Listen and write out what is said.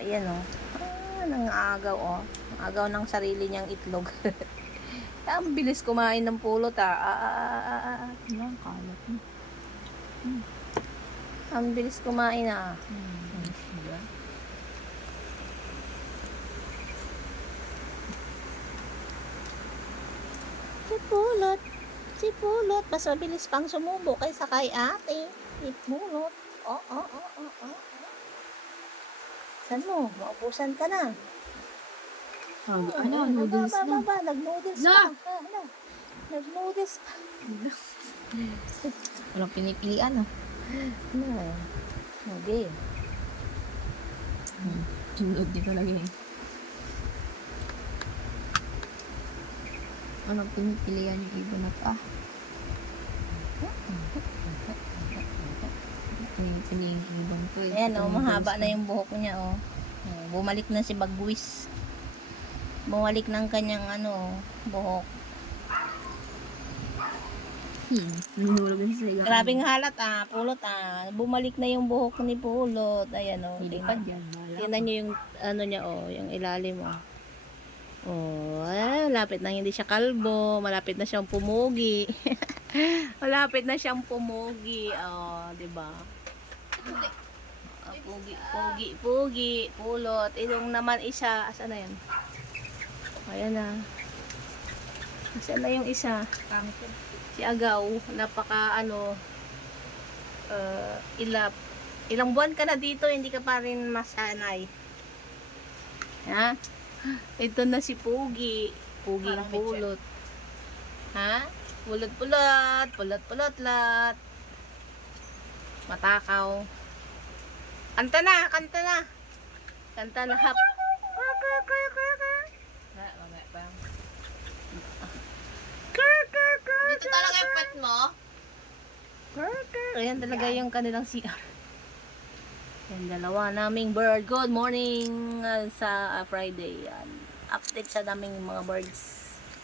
Ayan o. Nangaagaw o. Agaw ng sarili niyang itlog. Ang bilis kumain ng pulot Yan, kalat mo. Ang bilis kumain Diba? Si pulot. Mas mabilis pang sumubo kaysa kay ate. Si pulot. Saan mo? Maubusan ka na. Noodles na. Nag-noodles Na! pa. Nag-noodles pa. Walang pinipilian, Okay. Sunod din talaga eh. Walang pinipilian yung ibon na to, Pinipilian yung ibon to eh. Ayan mahaba na yung buhok niya Bumalik na si Bagwis. Bumalik ng kanyang buhok. Nahulog na siya. Grabing halat pulot Bumalik na yung buhok ni pulot. Ayan Nilipad yan. Tingnan nyo yung niya yung ilalim malapit na hindi siya kalbo, malapit na siyang pumugi. Malapit na siyang pumugi. Di ba? Pugi, pulot. Ilong naman isa. Asan na yan? Ayan na. Asan na yung isa? Si Agaw, napaka ilang buwan ka na dito, hindi ka pa rin masanay. Ha? Ito na si Pugi. Pugi pulot. Ha? Pulot. Matakaw. Kanta na, hap. Dito talaga yung pet mo? Ayan talaga yung kanilang CR. Yan, dalawa naming bird. Good morning sa Friday. Yan. Update sa naming mga birds.